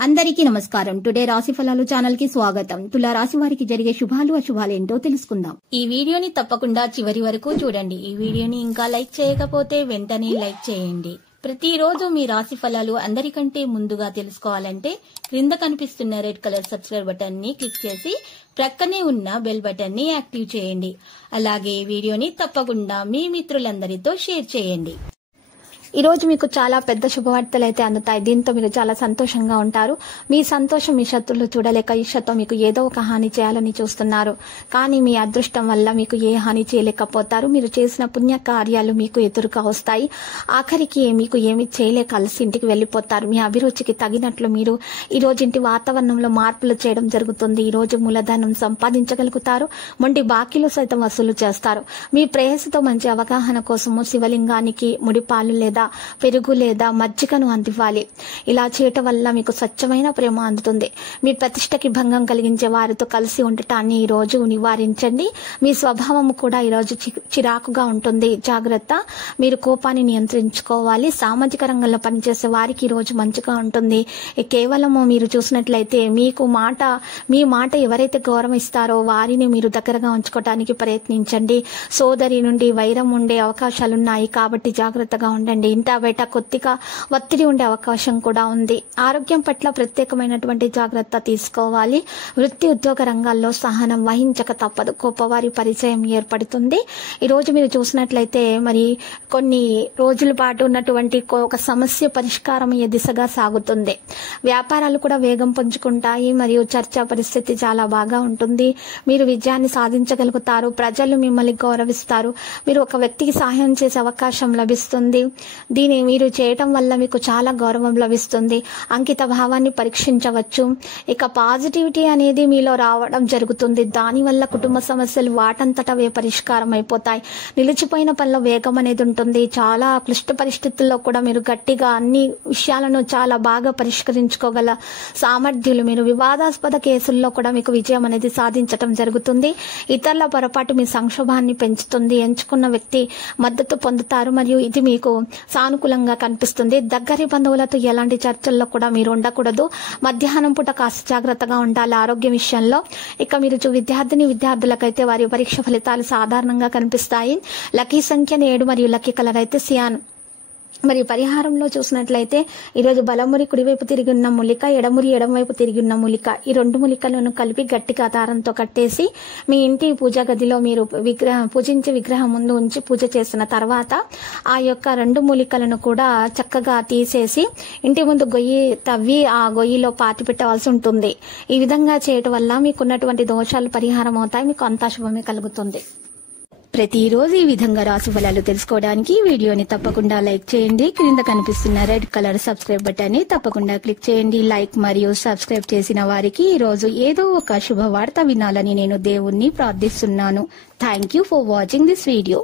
అందరికీ నమస్కారం. టుడే రాశి ఫలాలు ఛానల్ కి స్వాగతం. తులా రాశి వారికి జరిగే శుభాలు అశుభాలు ఏంటో తెలుసుకుందాం. ఈ వీడియోని తప్పకుండా చివరి వరకు చూడండి. ఈ వీడియోని ఇంకా లైక్ చేయకపోతే వెంటనే లైక్ చేయండి. ప్రతిరోజు మీ రాశి ఫలాలు అందరికంటే ముందుగా తెలుసుకోవాలంటే క్రింద కనిపిస్తున్న రెడ్ కలర్ సబ్స్క్రైబ్ బటన్ ని క్లిక్ చేసి ప్రక్కనే ఉన్న బెల్ బటన్ ని యాక్టివ్ చేయండి. అలాగే వీడియోని తప్పకుండా మీ మిత్రులందరితో షేర్ చేయండి. ఈ రోజు మీకు చాలా పెద్ద శుభవార్తలు అయితే అందుతాయి. దీంతో మీరు చాలా సంతోషంగా ఉంటారు. మీ సంతోషం మీ శత్రులు చూడలేక ఈర్ష్యతో మీకు ఏదో ఒక హాని చేయాలని చూస్తున్నారు. కానీ మీ అదృష్టం వల్ల మీకు ఏ హాని చేయలేకపోతారు. మీరు చేసిన పుణ్య కార్యాలు మీకు ఎదురుగా వస్తాయి. ఆఖరికి మీకు ఏమి చేయలేక కలిసి ఇంటికి వెళ్లిపోతారు. మీ అభిరుచికి తగినట్లు మీరు ఈ రోజు ఇంటి వాతావరణంలో మార్పులు చేయడం జరుగుతుంది. ఈ రోజు మూలధనం సంపాదించగలుగుతారు. మొండి బాకీలు సైతం వసూలు చేస్తారు. మీ ప్రేయసితో మంచి అవగాహన కోసము శివలింగానికి ముడిపాలు లేదా పెరుగు లేదా మజ్జిగను అందివ్వాలి. ఇలా చేయటం వల్ల మీకు స్వచ్ఛమైన ప్రేమ అందుతుంది. మీ ప్రతిష్టకి భంగం కలిగించే వారితో కలిసి ఉండటాన్ని ఈ రోజు నివారించండి. మీ స్వభావం కూడా ఈ రోజు చిరాకుగా ఉంటుంది. జాగ్రత్త. మీరు కోపాన్ని నియంత్రించుకోవాలి. సామాజిక రంగంలో పనిచేసే వారికి ఈ రోజు మంచిగా ఉంటుంది. కేవలము మీరు చూసినట్లయితే మీ మాట ఎవరైతే గౌరవిస్తారో వారిని మీరు దగ్గరగా ఉంచుకోవడానికి ప్రయత్నించండి. సోదరి నుండి వైరం ఉండే అవకాశాలున్నాయి కాబట్టి జాగ్రత్తగా ఉండండి. ఇంటా బయట కొద్దిగా ఒత్తిడి ఉండే అవకాశం కూడా ఉంది. ఆరోగ్యం పట్ల ప్రత్యేకమైనటువంటి జాగ్రత్త తీసుకోవాలి. వృత్తి ఉద్యోగ రంగాల్లో సహనం వహించక తప్పదు. గొప్పవారి పరిచయం ఏర్పడుతుంది. ఈ రోజు మీరు చూసినట్లయితే మరి కొన్ని రోజుల పాటు ఉన్నటువంటి ఒక సమస్య పరిష్కారం అయ్యే దిశగా సాగుతుంది. వ్యాపారాలు కూడా వేగం పుంజుకుంటాయి మరియు చర్చా పరిస్థితి చాలా బాగా ఉంటుంది. మీరు విజయాన్ని సాధించగలుగుతారు. ప్రజలు మిమ్మల్ని గౌరవిస్తారు. మీరు ఒక వ్యక్తికి సహాయం చేసే అవకాశం లభిస్తుంది. దీన్ని మీరు చేయటం వల్ల మీకు చాలా గౌరవం లభిస్తుంది. అంకిత భావాన్ని పరీక్షించవచ్చు. ఇక పాజిటివిటీ అనేది మీలో రావడం జరుగుతుంది. దానివల్ల కుటుంబ సమస్యలు వాటంతటవే పరిష్కారం అయిపోతాయి. నిలిచిపోయిన పనిలో వేగం అనేది ఉంటుంది. చాలా క్లిష్ట పరిస్థితుల్లో కూడా మీరు గట్టిగా అన్ని విషయాలను చాలా బాగా పరిష్కరించుకోగల సామర్థ్యులు. మీరు వివాదాస్పద కేసుల్లో కూడా మీకు విజయం అనేది సాధించడం జరుగుతుంది. ఇతరుల పొరపాటు మీ సంక్షోభాన్ని పెంచుతుంది. ఎంచుకున్న వ్యక్తి మద్దతు పొందుతారు మరియు ఇది మీకు సానుకూలంగా కనిపిస్తుంది. దగ్గరి బంధువులతో ఎలాంటి చర్చల్లో కూడా మీరు ఉండకూడదు. మధ్యాహ్నం పూట కాస్త జాగ్రత్తగా ఉండాలి ఆరోగ్య విషయంలో. ఇక మీరు విద్యార్థులకైతే వారి పరీక్ష ఫలితాలు సాధారణంగా కనిపిస్తాయి. లక్కీ సంఖ్య 7 మరియు లక్కీ కలర్ అయితే సియాన్. మరి పరిహారంలో చూసినట్లయితే ఈరోజు బలమురి కుడివైపు తిరిగి ఉన్న మూలిక, ఎడమురి ఎడమవైపు తిరిగి ఉన్న మూలిక, ఈ 2 మూలికలను కలిపి గట్టిగా దారంతో కట్టేసి మీ ఇంటి పూజా గదిలో మీరు పూజించే విగ్రహం ముందు ఉంచి పూజ చేసిన తర్వాత ఆ యొక్క 2 మూలికలను కూడా చక్కగా తీసేసి ఇంటి ముందు గొయ్యి తవ్వి ఆ గొయ్యిలో పాతి పెట్టవలసి ఉంటుంది. ఈ విధంగా చేయటం వల్ల మీకున్నటువంటి దోషాలు పరిహారం అవుతాయి. మీకు అంతా శుభమే కలుగుతుంది. ప్రతిరోజు ఈ విధంగా రాశి ఫలాలు తెలుసుకోవడానికి వీడియోని తప్పకుండా లైక్ చేయండి. క్రింద కనిపిస్తున్న రెడ్ కలర్ సబ్స్క్రైబ్ బటన్ ని తప్పకుండా క్లిక్ చేయండి. లైక్ మరియు సబ్స్క్రైబ్ చేసిన వారికి ఈ రోజు ఏదో ఒక శుభవార్త వినాలని నేను దేవుణ్ణి ప్రార్థిస్తున్నాను. Thank you for watching this video.